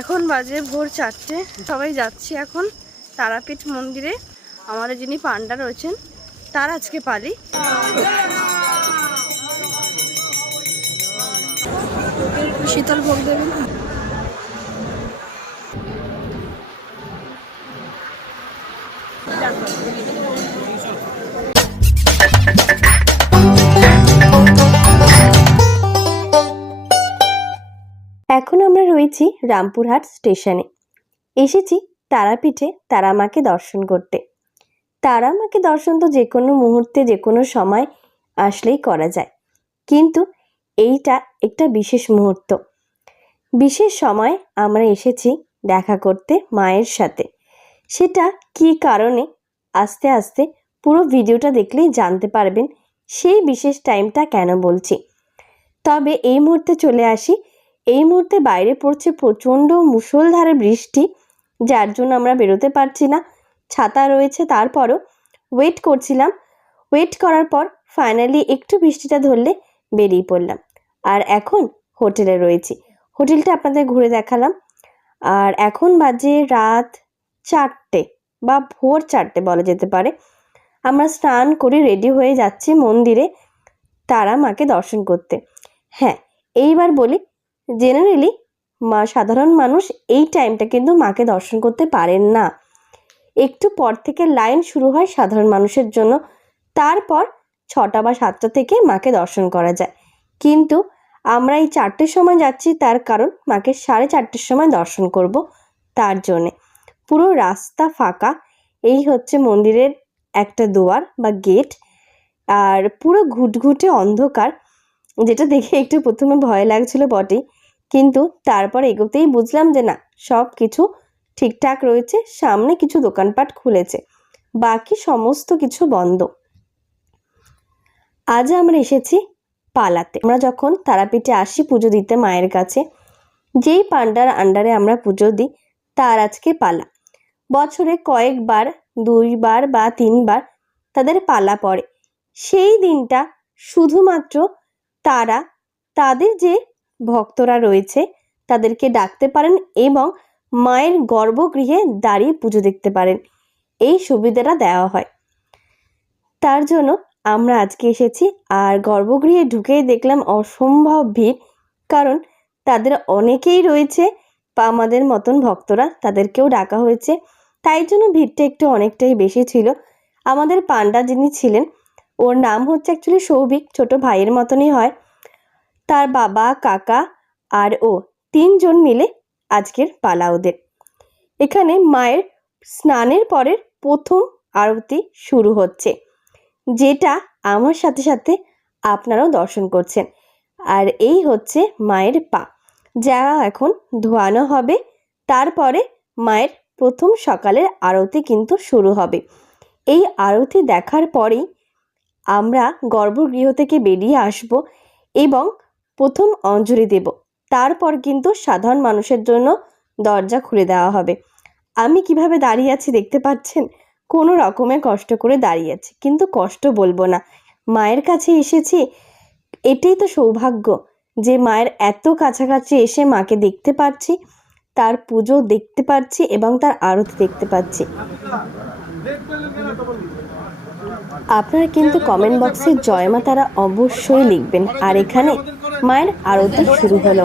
এখন বাজে ভোর 4টে। সবাই যাচ্ছি এখন তারাপীঠ মন্দিরে। আমাদের যিনি পান্ডা রয়েছেন তার আজকে পালি। শীতল ভোগ দেবেন। এখন আমরা রয়েছি রামপুরহাট স্টেশনে। এসেছি তারাপীঠে তারা মাকে দর্শন করতে। তারা মাকে দর্শন তো যে কোনো মুহূর্তে যে কোনো সময় আসলেই করা যায়, কিন্তু এইটা একটা বিশেষ মুহূর্ত, বিশেষ সময় আমরা এসেছি দেখা করতে মায়ের সাথে। সেটা কী কারণে আস্তে আস্তে পুরো ভিডিওটা দেখলেই জানতে পারবেন সেই বিশেষ টাইমটা কেন বলছি। তবে এই মুহূর্তে চলে আসি। এই মুহূর্তে বাইরে পড়ছে প্রচণ্ড মুষলধারে বৃষ্টি, যার জন্য আমরা বেরোতে পারছি না। ছাতা রয়েছে, তারপরও ওয়েট করছিলাম। ওয়েট করার পর ফাইনালি একটু বৃষ্টিটা ধরলে বেরিয়ে পড়লাম। আর এখন হোটেলে রয়েছি। হোটেলটা আপনাদের ঘুরে দেখালাম। আর এখন বাজে রাত 4টে বা ভোর 4টে বলা যেতে পারে। আমরা স্নান করে রেডি হয়ে যাচ্ছি মন্দিরে তারা মাকে দর্শন করতে। হ্যাঁ, এইবার বলি, জেনারেলি সাধারণ মানুষ এই টাইমটা কিন্তু মাকে দর্শন করতে পারেন না। একটু পর থেকে লাইন শুরু হয় সাধারণ মানুষের জন্য, তারপর 6টা বা 7টা থেকে মাকে দর্শন করা যায়। কিন্তু আমরা এই 4টের সময় যাচ্ছি, তার কারণ মাকে 4:30টার সময় দর্শন করব। তার জন্যে পুরো রাস্তা ফাঁকা। এই হচ্ছে মন্দিরের একটা দুয়ার বা গেট, আর পুরো ঘুটঘুটে অন্ধকার, যেটা দেখে একটু প্রথমে ভয় লাগছিল বটেই, কিন্তু তারপর এগোতেই বুঝলাম যে না, সব কিছু ঠিকঠাক রয়েছে। সামনে কিছু দোকানপাট খুলেছে, বাকি সমস্ত কিছু বন্ধ। আজ আমরা এসেছি পালাতে। আমরা যখন তারাপীঠে আসি পুজো দিতে মায়ের কাছে, যেই পান্ডার আন্ডারে আমরা পুজো দিই তার আজকে পালা। বছরে কয়েকবার, 2বার বা 3বার তাদের পালা পড়ে। সেই দিনটা শুধুমাত্র তারা তাদের যে ভক্তরা রয়েছে তাদেরকে ডাকতে পারেন এবং মায়ের গর্ভগৃহে দাঁড়িয়ে পুজো দেখতে পারেন, এই সুবিধাটা দেওয়া হয়। তার জন্য আমরা আজকে এসেছি। আর গর্ভগৃহে ঢুকেই দেখলাম অসম্ভব ভিড়, কারণ তাদের অনেকেই রয়েছে বা আমাদের মতন ভক্তরা, তাদেরকেও ডাকা হয়েছে, তাই জন্য ভিড়টা একটু অনেকটাই বেশি ছিল। আমাদের পান্ডা যিনি ছিলেন, ওর নাম হচ্ছে অ্যাকচুয়ালি সৌভিক, ছোট ভাইয়ের মতনই হয়। তার বাবা, কাকা আর ও 3জন মিলে আজকের পালা ওদের। এখানে মায়ের স্নানের পরের প্রথম আরতি শুরু হচ্ছে, যেটা আমার সাথে সাথে আপনারাও দর্শন করছেন। আর এই হচ্ছে মায়ের পা, যা এখন ধোয়ানো হবে। তারপরে মায়ের প্রথম সকালের আরতি কিন্তু শুরু হবে। এই আরতি দেখার পরেই আমরা গর্ভগৃহ থেকে বেরিয়ে আসব এবং প্রথম অঞ্জলি দেব। তারপর কিন্তু সাধারণ মানুষের জন্য দরজা খুলে দেওয়া হবে। আমি কিভাবে দাঁড়িয়ে আছি দেখতে পাচ্ছেন, কোনো রকমে কষ্ট করে দাঁড়িয়ে আছি, কিন্তু কষ্ট বলবো না, মায়ের কাছে এসেছি। এটাই তো সৌভাগ্য যে মায়ের এত কাছাকাছি এসে মাকে দেখতে পাচ্ছি, তার পুজো দেখতে পাচ্ছি এবং তার আরতি দেখতে পাচ্ছি। আপনারা কিন্তু কমেন্ট বক্সে জয় মা তারা অবশ্যই লিখবেন। আর এখানে মায়ের আরতি শুরু হলো।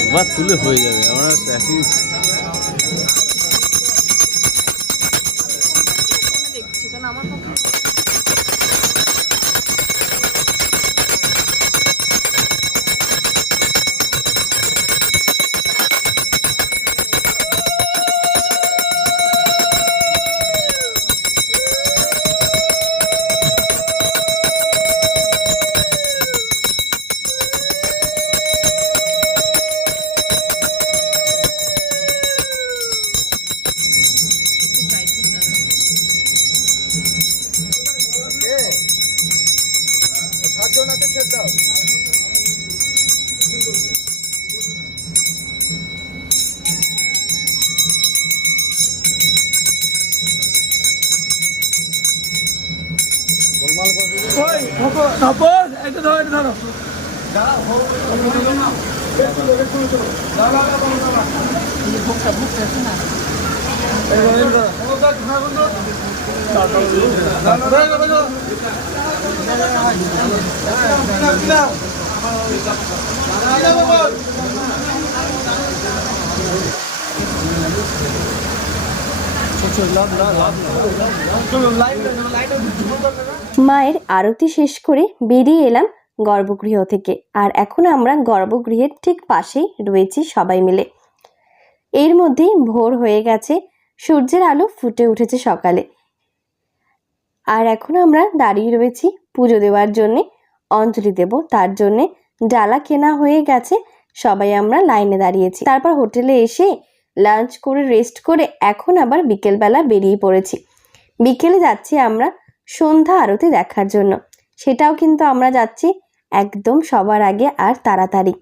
একবার তুলে হয়ে যাবে। আমরা একই মায়ের আরতি শেষ করে বেরিয়ে এলাম গর্ভগৃহ থেকে। আর এখন আমরা গর্ভগৃহের ঠিক পাশেই রয়েছি সবাই মিলে। এর মধ্যেই ভোর হয়ে গেছে, সূর্যের আলো ফুটে উঠেছে সকালে। আর এখন আমরা দাঁড়িয়ে রয়েছি পুজো দেওয়ার জন্যে, অঞ্জলি দেব, তার জন্যে ডালা কেনা হয়ে গেছে। সবাই আমরা লাইনে দাঁড়িয়েছি। তারপর হোটেলে এসে লাঞ্চ করে রেস্ট করে এখন আবার বিকেলবেলা বেরিয়ে পড়েছি। বিকেলে যাচ্ছি আমরা সন্ধ্যা আরতি দেখার জন্য। সেটাও কিন্তু আমরা যাচ্ছি একদম সবার আগে আর তাড়াতাড়ি।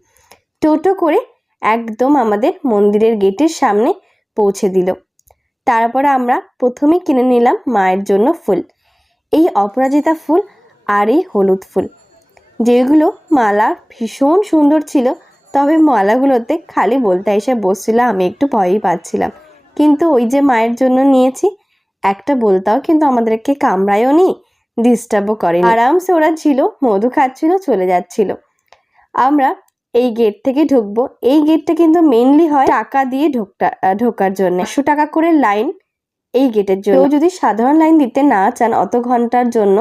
টোটো করে একদম আমাদের মন্দিরের গেটের সামনে পৌঁছে দিল। তারপরে আমরা প্রথমে কিনে নিলাম মায়ের জন্য ফুল, এই অপরাজিতা ফুল আর এই হলুদ ফুল, যেগুলো মালা ভীষণ সুন্দর ছিল। তবে মালাগুলোতে খালি বলতে এসে বসছিল, আমি একটু ভয়ই পাচ্ছিলাম। কিন্তু ওই যে মায়ের জন্য নিয়েছি, একটা বলতাও কিন্তু আমাদেরকে কামড়ায়ও নি, ডিস্টার্বও করেনি। আরামসে ওরা ছিল, মধু খাচ্ছিল, চলে যাচ্ছিল। আমরা এই গেট থেকে ঢুকবো। এই গেটটা কিন্তু মেইনলি হয় টাকা দিয়ে ঢোকার জন্য। 100 টাকা করে লাইন এই গেটের জন্য। কেউ যদি সাধারণ লাইন দিতে না চান অত ঘন্টার জন্য,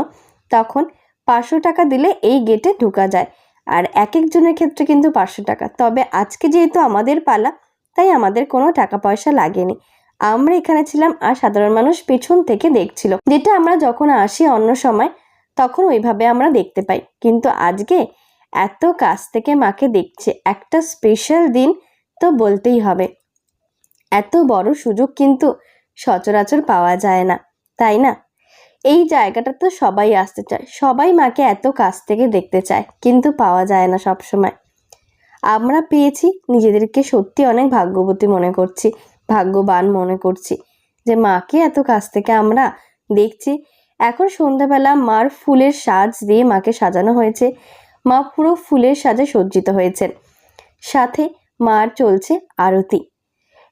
তখন 500 টাকা দিলে এই গেটে ঢোকা যায়। আর এক একজনের ক্ষেত্রে কিন্তু 500 টাকা। তবে আজকে যেহেতু আমাদের পালা, তাই আমাদের কোনো টাকা পয়সা লাগেনি। আমরা এখানে ছিলাম আর সাধারণ মানুষ পেছন থেকে দেখছিল, যেটা আমরা যখন আসি অন্য সময় তখন ওইভাবে আমরা দেখতে পাই। কিন্তু আজকে এত কাছ থেকে মাকে দেখছে, একটা স্পেশাল দিন তো বলতেই হবে। এত বড় সুযোগ কিন্তু সচরাচর পাওয়া যায় না, তাই না? এই জায়গাটা তো সবাই আসতে চায়, সবাই মাকে এত কাছ থেকে দেখতে চায়, কিন্তু পাওয়া যায় না সব সময়। আমরা পেয়েছি, নিজেদেরকে সত্যি অনেক ভাগ্যবতী মনে করছি, ভাগ্যবান মনে করছি যে মাকে এত কাছ থেকে আমরা দেখছি। এখন সন্ধ্যাবেলা মার ফুলের সাজ দিয়ে মাকে সাজানো হয়েছে। মা পুরো ফুলের সাজে সজ্জিত হয়েছেন, সাথে মার চলছে আরতি।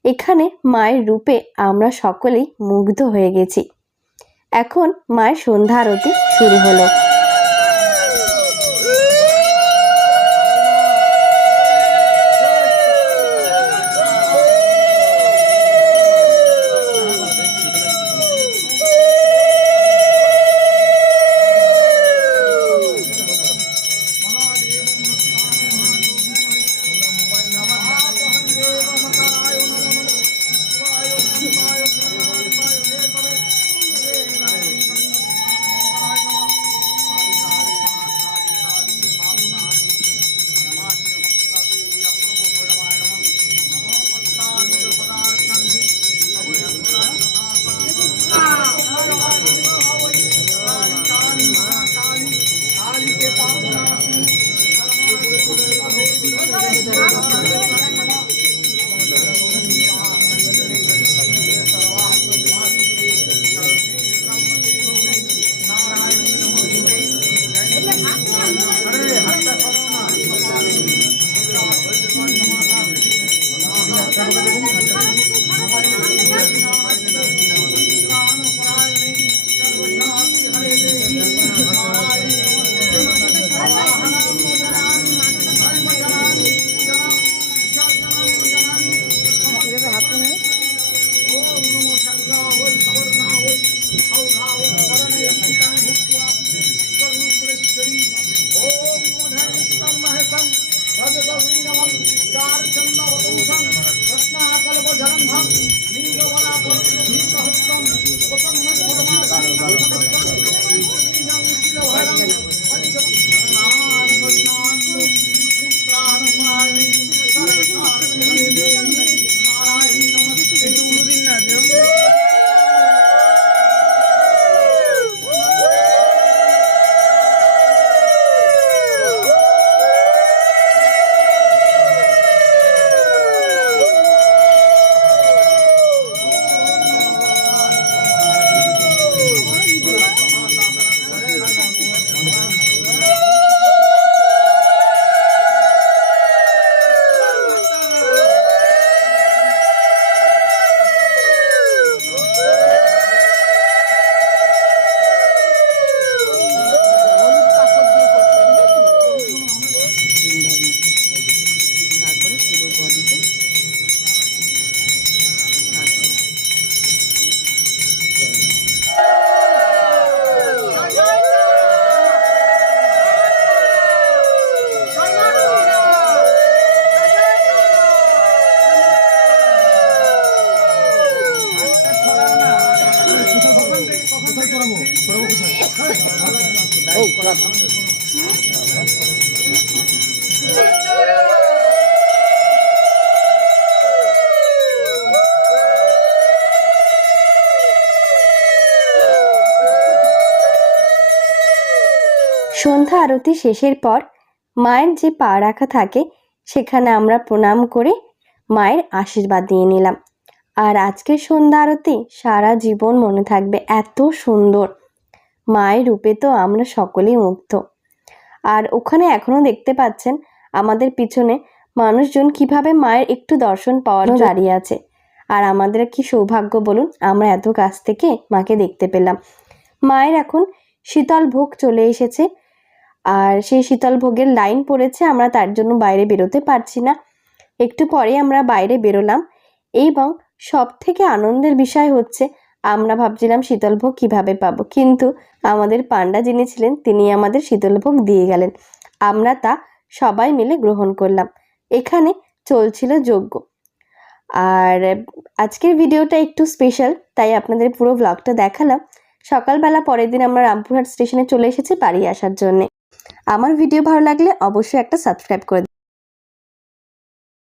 এখানে মায়ের রূপে আমরা সকলেই মুগ্ধ হয়ে গেছি। এখন মায়ের সন্ধ্যা আরতি শুরু হলো। সন্ধ্যা আরতি শেষের পর মায়ের যে পা রাখা থাকে সেখানে আমরা প্রণাম করে মায়ের আশীর্বাদ নিয়ে নিলাম। আর আজকের সন্ধ্যা আরতি সারা জীবন মনে থাকবে, এত সুন্দর। মায়ের রূপে তো আমরা সকলেই মুগ্ধ। আর ওখানে এখনো দেখতে পাচ্ছেন আমাদের পিছনে মানুষজন কিভাবে মায়ের একটু দর্শন পাওয়ার জন্য দাঁড়িয়ে আছে। আর আমাদের কি সৌভাগ্য বলুন, আমরা এত কাছ থেকে মাকে দেখতে পেলাম। মায়ের এখন শীতল ভোগ চলে এসেছে, আর সেই শীতল ভোগের লাইন পড়েছে, আমরা তার জন্য বাইরে বেরোতে পারছি না। একটু পরে আমরা বাইরে বেরোলাম এবং সব থেকে আনন্দের বিষয় হচ্ছে আমরা ভাবছিলাম শীতল ভোগ কীভাবে পাবো, কিন্তু আমাদের পান্ডা যিনি ছিলেন তিনি আমাদের শীতল ভোগ দিয়ে গেলেন। আমরা তা সবাই মিলে গ্রহণ করলাম। এখানে চলছিল যজ্ঞ। আর আজকের ভিডিওটা একটু স্পেশাল, তাই আপনাদের পুরো ব্লগটা দেখালাম। সকালবেলা পরের দিন আমরা রামপুরহাট স্টেশনে চলে এসেছি বাড়ি আসার জন্যে। আমার ভিডিও ভালো লাগলে অবশ্যই একটা সাবস্ক্রাইব করে